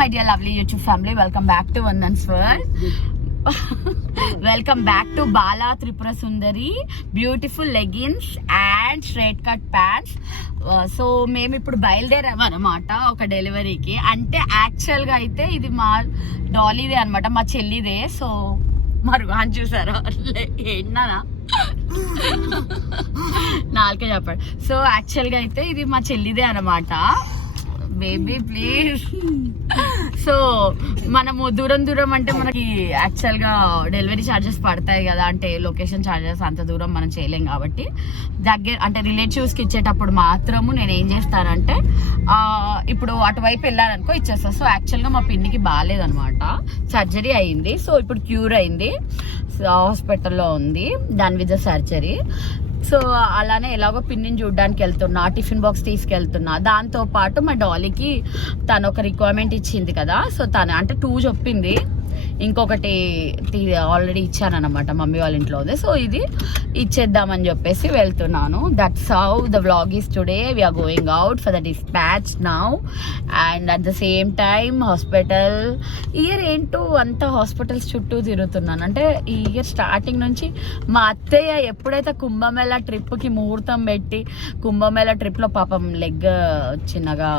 My dear lovely YouTube family, welcome back to Vandan's World. Welcome back to Bala Tripura Sundari. Beautiful leggings and straight cut pants. So మేము ఇప్పుడు బయలుదేరాము అనమాట ఒక డెలివరీకి. అంటే యాక్చువల్గా అయితే ఇది మా డాలీదే అనమాట, మా చెల్లిదే. సో మరి అని చూసారా ఏంటన్నా నాలుకే చెప్పాడు. సో యాక్చువల్గా అయితే ఇది మా చెల్లిదే అనమాట. Baby please. సో మనము దూరం అంటే మనకి యాక్చువల్గా డెలివరీ ఛార్జెస్ పడతాయి కదా, అంటే లొకేషన్ ఛార్జెస్ అంత దూరం మనం చేయలేం కాబట్టి దగ్గర అంటే రిలేటివ్స్కి ఇచ్చేటప్పుడు మాత్రము నేను ఏం చేస్తానంటే ఇప్పుడు అటువైపు వెళ్ళాలనుకో ఇచ్చేస్తాను. సో యాక్చువల్గా మా పిన్నికి బాగాలేదనమాట, సర్జరీ అయింది. సో ఇప్పుడు క్యూర్ అయింది, హాస్పిటల్లో ఉంది దాని విత్ సర్జరీ. సో అలానే ఎలాగో పిన్నిని చూడడానికి వెళ్తున్నా, టిఫిన్ బాక్స్ తీసుకెళ్తున్నా. దాంతో పాటు మా డాలీకి తను ఒక రిక్వైర్మెంట్ ఇచ్చింది కదా, సో తను అంటే 2 చెప్పింది, ఇంకొకటి ఆల్రెడీ ఇచ్చానమాట మమ్మీ వాళ్ళ ఇంట్లో ఉంది. సో ఇది ఇచ్చేద్దామని చెప్పేసి వెళ్తున్నాను. That's how the vlog is today. We're going out for the dispatch now and at the same time hospital. Year ఏంటో అంతా హాస్పిటల్స్ చుట్టూ తిరుగుతున్నాను. అంటే ఈ ఇయర్ స్టార్టింగ్ నుంచి మా అత్తయ్య ఎప్పుడైతే కుంభమేళ ట్రిప్కి ముహూర్తం పెట్టి, కుంభమేళ ట్రిప్లో పాపం లెగ్ చిన్నగా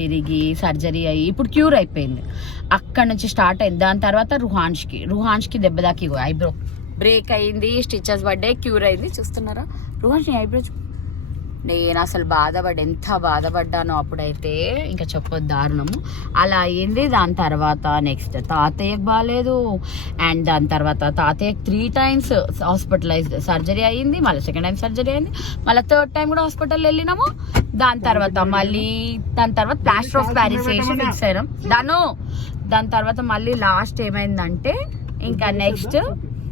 విరిగి సర్జరీ అయ్యి ఇప్పుడు క్యూర్ అయిపోయింది, అక్కడ నుంచి స్టార్ట్ అయింది. దాని తర్వాత రుహాన్ష్కి దెబ్బ దాకి ఐబ్రో బ్రేక్ అయింది, స్టిచెస్ పడ్డాయి, క్యూర్ అయింది. చూస్తున్నారా రుహాన్ష్ ఐబ్రో? నేను అసలు ఎంత బాధపడ్డానో అప్పుడైతే ఇంకా చెప్పొద్దు, దారుణము. అలా అయ్యింది. దాని తర్వాత నెక్స్ట్ తాతయ్యకు బాగాలేదు, అండ్ దాని తర్వాత తాతయ్యకి 3 times హాస్పిటలైజ్డ్, సర్జరీ అయ్యింది, మళ్ళీ 2nd time సర్జరీ అయింది, మళ్ళీ 3rd time కూడా హాస్పిటల్ వెళ్ళినాము. దాని తర్వాత ప్లాస్టర్ ఆఫ్ ప్యారిస్ వేసి ఫిక్స్ అయినాం. దాని తర్వాత మళ్ళీ లాస్ట్ ఏమైందంటే ఇంకా నెక్స్ట్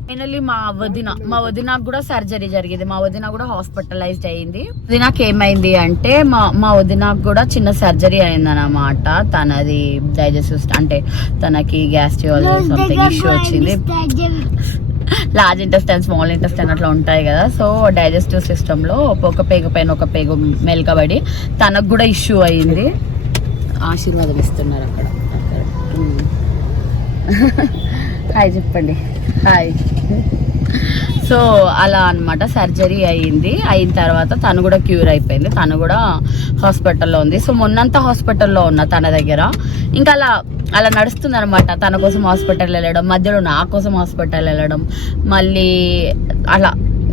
ఫైనల్లీ మా వదినకు కూడా సర్జరీ జరిగింది. మా వదిన కూడా హాస్పిటలైజ్డ్ అయింది. వదినకి ఏమైంది అంటే మా వదినకు కూడా చిన్న సర్జరీ అయిందన్నమాట. తనది డైజెస్టివ్ అంటే తనకి గ్యాస్ట్రిక్ సంథింగ్ ఇష్యూ వచ్చింది. లార్జ్ ఇంటెస్టైన్, స్మాల్ ఇంటెస్టైన్ అట్లా ఉంటాయి కదా. సో డైజెస్టివ్ సిస్టమ్ లో ఒక పేగు పైన ఒక పేగు మెలకబడి తనకు కూడా ఇష్యూ అయింది. ఆశీర్వాదం ఇస్తున్నారు అక్కడ. హాయ్ చెప్పండి, హాయ్. సో అలా అనమాట సర్జరీ అయిన తర్వాత తను కూడా క్యూర్ అయిపోయింది, తను కూడా హాస్పిటల్లో ఉంది. సో మొన్నంతా హాస్పిటల్లో ఉన్నా తన దగ్గర. ఇంకా అలా నడుస్తుంది అనమాట. తన కోసం హాస్పిటల్ వెళ్ళడం, మధ్యలో నా కోసం హాస్పిటల్ వెళ్ళడం, మళ్ళీ అలా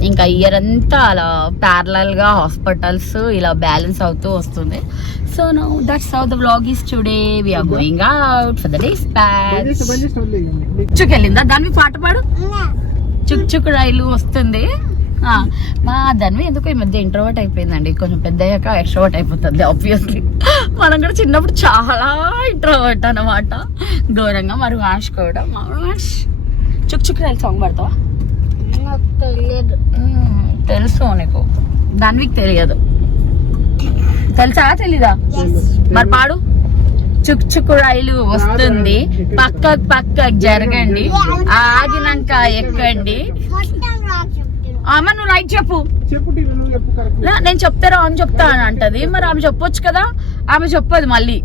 ఇంకా ఇయర్ అంతా అలా ప్యారలల్ గా హాస్పిటల్స్ ఇలా బ్యాలెన్స్ అవుతూ వస్తుంది. So now that's how the vlog is today. We are going out for the dispatch. చుకెళ్ళిందా దాన్ని పాట పాడు. చుక్ రైలు వస్తుంది. మా దాన్ని ఎందుకో ఈ మధ్య ఇంట్రోవర్ట్ అయిపోయిందండి, కొంచెం పెద్ద అయ్యాక ఎక్స్ట్రోవర్ట్ అయిపోతుంది ఆబ్వియస్లీ. మనం కూడా చిన్నప్పుడు చాలా ఇంట్రోవర్ట్ అన్నమాట, ఘోరంగా. మరి వాష్ కూడా చుక్ రైలు సాంగ్ పాడతావా? తెలియదు. తెలుసు నీకు, దానికి తెలియదు. తెలుసా తెలీదా? మరి పాడు. చుక్ రైలు వస్తుంది, పక్క జరగండి, ఆగినాక ఎక్కండి. అమ్మ నువ్వు రైట్ చెప్పు. నేను చెప్తారా అని చెప్తా అని అంటది. మరి ఆమె చెప్పొచ్చు కదా, ఆమె చెప్పదు. మళ్ళీ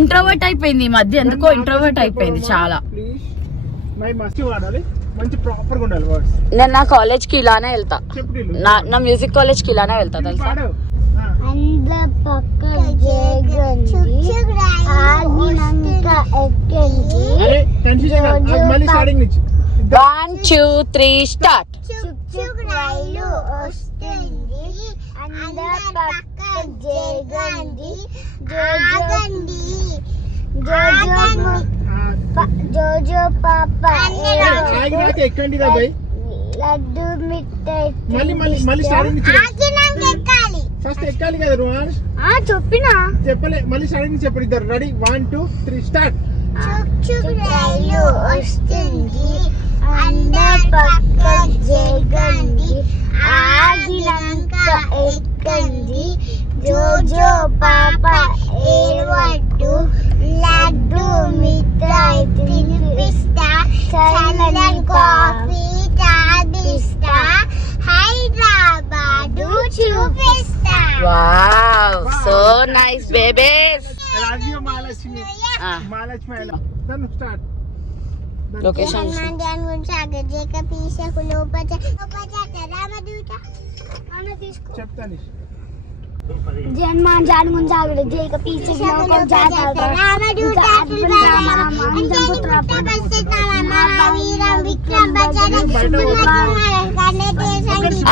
ఇంట్రోవర్ట్ అయిపోయింది ఈ మధ్య, ఎందుకో ఇంట్రోవర్ట్ అయిపోయింది చాలా. నేను నా కాలేజ్ కి ఇలానే వెళ్తా, నా మ్యూజిక్ కాలేజ్ కి ఇలానే వెళ్తా తెలుసా. One, 2, 3 start. జోజో పాప ఎక్కండి లడ్డు మిఠాయి ఫస్ట్ ఎక్కాలి కదా రోహన్. చెప్పలే, మళ్ళీ స్టార్టింగ్ చెప్పండి ఇద్దరు. Ready 1, 2, 3 start. రైలు వస్తుంది, అందరి పక్క జరగండి, ఆగినాక ఎక్కండి, జోజో పాప ఏవట్టు, లడ్డు మిఠాయి తినిపిస్తా, చల్లని కాఫీ తాగిస్తా, హైదరాబాద్ చూపిస్తా. Wow, so nice babies. Love you Mahalakshmi. Mahalakshmi దాన్ని స్టార్ట్ లొకేషన్ చెప్తాను జన్మాన్ జాన్ గుంజాగడ జేక పీచే నోకో జాతా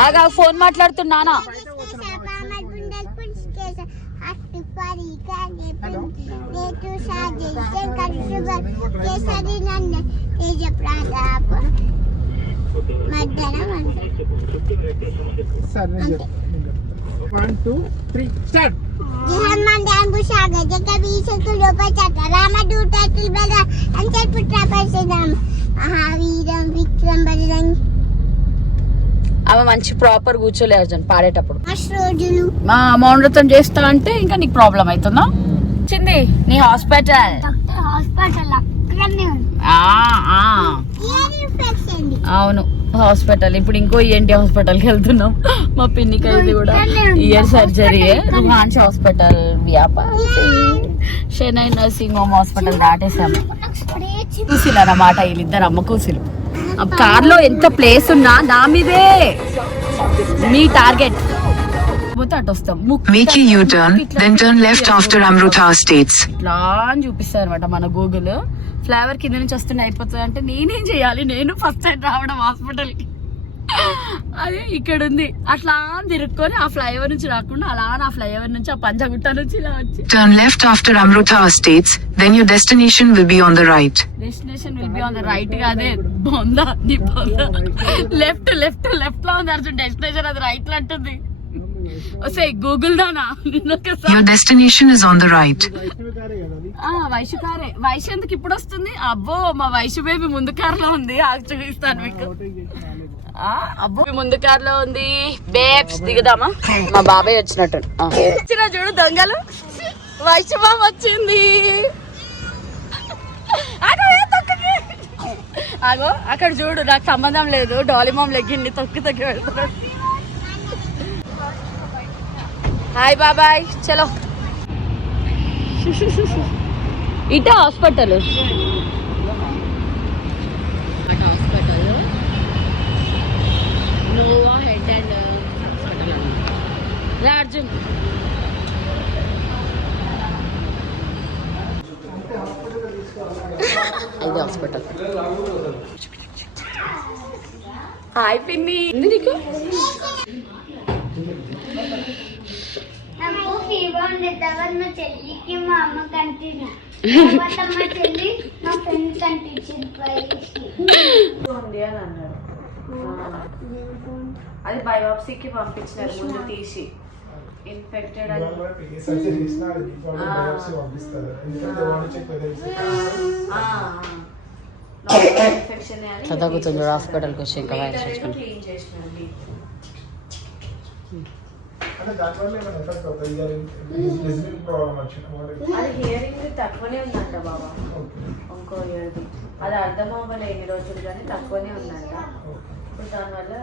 ఆగా ఫోన్ మాట్లాడుతున్నానా సరే 1 2 3 స్టార్ట్ జన్మాన్ జాన్ గుంజాగడ జేక పీచే నోకో జాతా రామదూత తిల్బల అంచల్ పుత్ర పరశురామ మహావీరం విక్రమ్ బజరంగి. ఆమె మంచి ప్రాపర్ కూర్చోలే అర్జున్ పాడేటప్పుడు రోజులు మా మౌనవ్రతం చేస్తా అంటే ఇంకా నీకు ప్రాబ్లం అవుతుందా వచ్చింది నీ హాస్పిటల్ హాస్పిటల్ అక్కడనే ఉంది అవును హాస్పిటల్ ఇప్పుడు ఇంకో ఏంటి హాస్పిటల్కి వెళ్తున్నాం మా పిన్నికి అయితే కూడా ear surgery Ruhans hospital Shenoy nursing home hospital దాటేసాము కూసిలు అన్నమాట వీళ్ళిద్దరు అమ్మ కూసిలు కార్ లో ఎంత ప్లేస్ ఉన్నా నా మీదే మీ టార్గెట్ అటు వస్తాం Make a U-turn, then turn left after Amrutha Estates. ఇట్లా అని చూపిస్తారు అనమాట మన గూగుల్ ఫ్లైఓవర్ కింద నుంచి వస్తుండే అయిపోతుంది అంటే నేనేం చేయాలి నేను ఫస్ట్ టైం రావడం హాస్పిటల్ కి అదే ఇక్కడ ఉంది అట్లా తిరుక్కొని ఆ ఫ్లైఓవర్ నుంచి రాకుండా అలా ఆ ఫ్లైఓవర్ నుంచి ఆ పంచగుట్ట నుంచి ఇలా వచ్చి Turn left after Amrutha Estates, then your destination will be on the right. Destination will be on the right అదే బొందా నీ బొందా లెఫ్ట్ లెఫ్ట్ లెఫ్ట్ లో ఉంది అర్జున్ డెస్టినేషన్ అది రైట్ లో అంటుంది వస్తే గూగుల్ దానా Your destination is on the right. Vaishnavi కారే కదా అది వైషు కారే వైషు ఎందుకు ఇప్పుడు వస్తుంది అబ్బో మా వైషు బేబీ ముందు కార్ లో ఉంది చూపిస్తాను మీకు అబ్బో ముందు కార్ లో ఉంది బేబ్స్ దిగుదామా మా బాబాయ్ వచ్చినట్టు వచ్చిన చూడు దొంగలు వైషు మామ వచ్చింది ఆగో అక్కడ చూడు నాకు సంబంధం లేదు డాలీ మామ్ లెగ్గిండి తొక్కి తొక్కి వెళ్తున్నాడు హాయ్ బాబాయ్ చలో ఇటే హాస్పిటల్ హాస్పిటల్ నోవా హెడ్ అండ్ హాస్పిటల్ రా అర్జున్ ఇది హాస్పిటల్ హాయ్ పిన్ని నీకు నాకు ఫీవర్ ఉంది తర్వాత మా చెల్లికి మా అమ్మ కంటిన్యూ తర్వాత మా చెల్లి మా ఫ్రెండ్ కంటించింది ఉంది అని అన్నాడు అది బయోప్సీకి పంపించినారు ముందు తీసి ఇన్ఫెక్టెడ్ అని ఇన్ఫెక్షన్ తగ్గుతుంది హాస్పిటల్కి వచ్చి ఇంకా క్లీన్ చేసినారు అది హియరింగ్ తక్కువనే ఉందంట బాబా ఇంకో ఇయర్ది అది అర్థం అవ్వలే ఎన్ని రోజులు కానీ తక్కువనే ఉందంట ఇప్పుడు దానివల్ల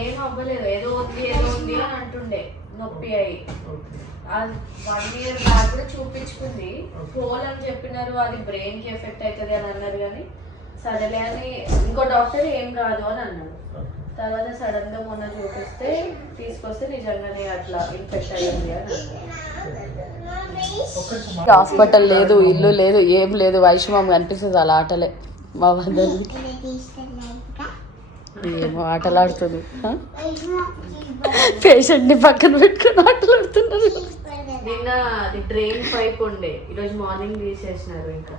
ఏం అవ్వలేదు ఏదో ఉంది అని అంటుండే నొప్పి అయ్యి అది 1 year బ్యాక్ కూడా చూపించుకుంది హోల్ అని చెప్పినారు అది బ్రెయిన్ కి ఎఫెక్ట్ అవుతుంది అని అన్నారు కానీ సరేలే అని ఇంకో డాక్టర్ ఏం కాదు అని అన్నాడు తర్వాత సడన్ గా మొన్న చూపిస్తే తీసుకొస్తే నిజంగానే అట్లా ఇన్ఫెక్ట్ అయ్యింది అని హాస్పిటల్ లేదు ఇల్లు లేదు ఏం లేదు వైష్ణవం కనిపిస్తుంది అలా ఆటలే మా వద్దది ఏమో ఆటలాడుతుంది పేషెంట్ ని పక్కన పెట్టుకుని ఆటలాడుతున్నారు నిన్న అది డ్రైన్ పైప్ ఉండే ఈరోజు మార్నింగ్ తీసేసినారు ఇంకా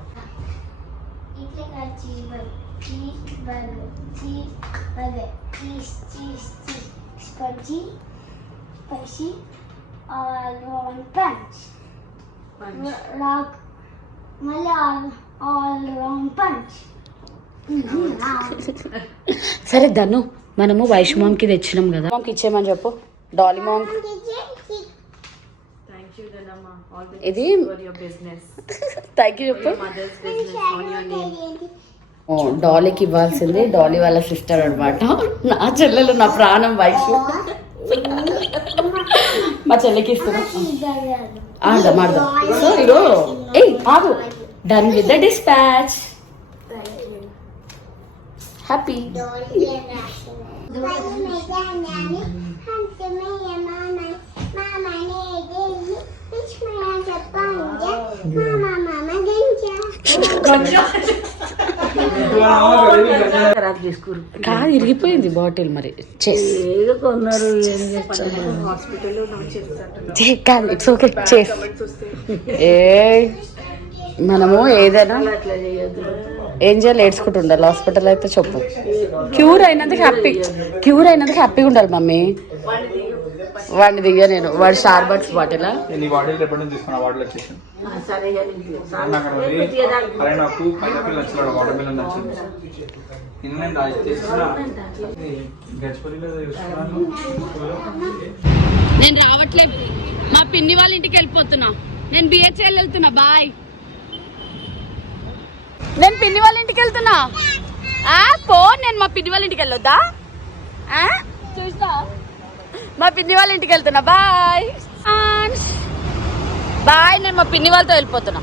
సరే ధను మనము వైష్ణవంకి తెచ్చినాం కదా మామకి ఇచ్చేయమని చెప్పు డాలీ మామ్ ఇది థ్యాంక్ యూ చెప్పు డాలీకి ఇవ్వాల్సింది డాలీ వాళ్ళ సిస్టర్ అనమాట నా చెల్లెలు నా ప్రాణం వైషు మా చెల్లికి ఇస్తున్నా. ఆడదాం ఆడదాం. సో ఇగో ఏయ్ ఆగు. Done with the dispatch. Happy. కాదు ఇరిగిపోయింది బాటిల్ మరి. కాదు ఇట్స్ ఓకే. ఏ మనము ఏదైనా ఏం చేయాలి, ఏడ్చుకుంటూ ఉండాలి. హాస్పిటల్ అయితే చెప్పు. క్యూర్ అయినందుకు హ్యాపీగా ఉండాలి మమ్మీ. వాడిని దిగా నేను వాడు స్టార్బక్స్ బాటిల్ నేను రావట్లేదు. మా పిన్ని వాళ్ళ ఇంటికి వెళ్ళిపోతున్నా. నేను బిహెచ్ఎల్ వెళ్తున్నా. బాయ్. నేను పిన్ని వాళ్ళ ఇంటికి వెళ్తున్నా. పో. నేను మా పిన్ని వాళ్ళ ఇంటికి వెళ్ళొద్దా? చూసా మా పిన్ని వాళ్ళ ఇంటికి వెళ్తున్నా. Bye bye. నేను మా పిన్ని వాళ్ళతో వెళ్ళిపోతున్నా.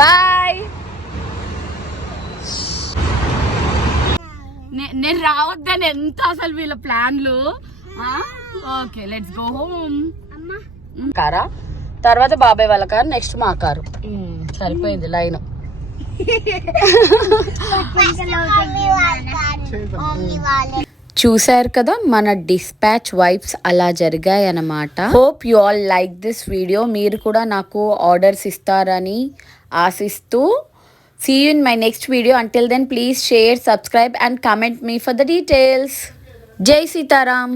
బాయ్. నేను రావద్దని ఎంత అసలు వీళ్ళ ప్లాన్లు. Okay let's go home. కారా తర్వాత బాబాయ్ వాళ్ళ కారు, నెక్స్ట్ మా కారు. సరిపోయింది లైన్. చూసారు కదా మన డిస్పాచ్ వైబ్స్ అలా జరిగాయి అన్నమాట. Hope you all like this video. మీరు కూడా నాకు ఆర్డర్స్ ఇస్తారని ఆశిస్తూ see you in my next video. Until then please share, subscribe and comment me for the details. Jai Sitaram.